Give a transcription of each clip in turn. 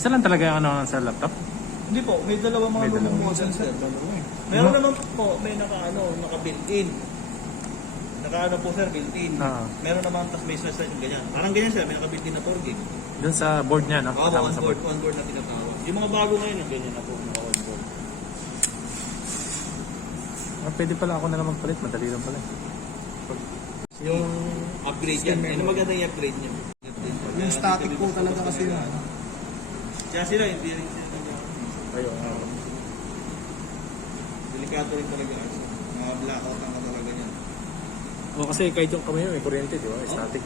Isa lang talaga yung ano sa laptop? Hindi po, may dalawang mga May dalawa. lumang model sir. Meron naman po, may naka built-in. Naka po sir, built-in. Ah. Meron naman, tapos may size yung ganyan. Parang ganyan sir, may naka built-in na 4 gig. Doon sa board niya, no? Oo, Kasama sa board. on board na tinatawag. Yung mga bago ngayon, ganyan na po, mga on board. Ah, pwede pala ako na lang magpalit. Madali lang pala. Yung upgrade yan. Yan ang maganda yung upgrade niya. Yung static po talaga kasi yun. Kaya sila, hindi rin sila Ayun. delikado rin talaga. Mga blackout ang talaga niyan. O kasi kahit yung kamay may kuryente, di ba? Static.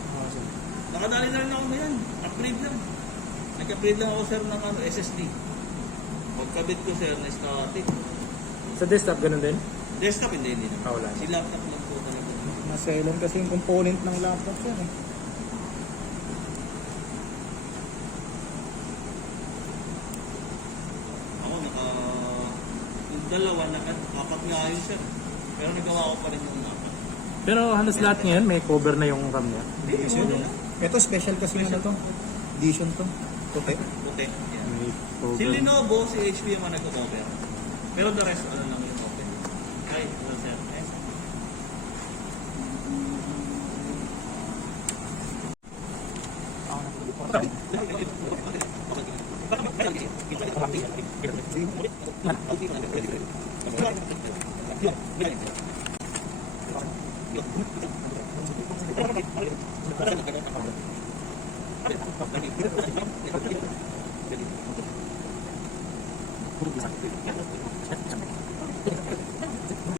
Nakadali na rin ako ngayon. Upgrade lang. Nag-upgrade lang ako sir ng SSD. Pagkabit ko sir na static. Sa desktop, ganun din? Desktop hindi na. Ah, wala. Si laptop lang po talaga. Maselan kasi yung component ng laptop yan eh. Ako yung dalawa, apat nga yun sir. Pero nagawa ko pa rin yung apat. Pero halos lahat ngayon may cover na yung RAM niya. Hindi, yung ano lang. Ito special kasi yung ano to. Edition to. Puti. Puti. Yan. May Si cover. Lenovo, si HP yung mga nag-cover. Pero the rest, ano lang yung open. Ay, ano sir?